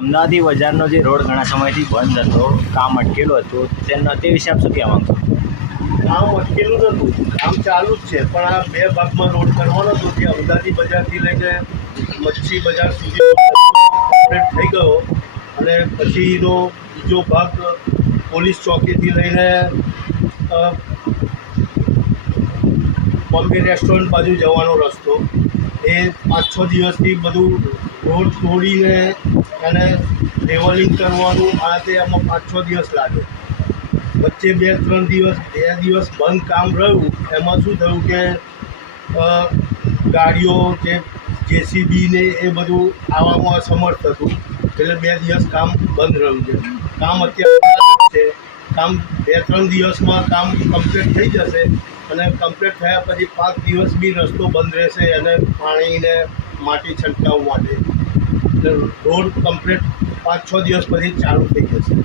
અમદાવાદી બજારનો જે રોડ ઘણા સમયથી બંધ હતો, કામ અટકેલું હતું, તેનો તે વિશે આપ શું કહેવા માંગો કામ અટકેલું નહોતું કામ ચાલુ જ છે, પણ આ બે ભાગમાં રોડ કરવાનો હતો જે અમદાવાદી બજારથી લઈને મચ્છી બજાર સુધી થઈ ગયો અને પછીનો બીજો ભાગ પોલીસ ચોકીથી લઈને બોમ્બે રેસ્ટોરન્ટ બાજુ જવાનો રસ્તો. એ પાંચ છ દિવસથી બધું રોડ તોડીને અને લેવલિંગ કરવાનું આ તે આમાં પાંચ છ દિવસ લાગે વચ્ચે બે ત્રણ દિવસ, બે દિવસ બંધ કામ રહ્યું. એમાં શું થયું કે ગાડીઓ જે જેસીબી ને એ બધું આવવામાં અસમર્થ હતું. એટલે બે દિવસ કામ બંધ રહ્યું છે. કામ અત્યારે છે. કામ બે ત્રણ દિવસમાં કામ કમ્પ્લીટ થઈ જશે અને કમ્પ્લીટ થયા પછી પાંચ દિવસ બી રસ્તો બંધ રહેશે અને પાણીને માટી છંટકાવ માટે. એટલે રોડ કમ્પ્લીટ પાંચ છ દિવસ પછી ચાલુ થઈ જશે.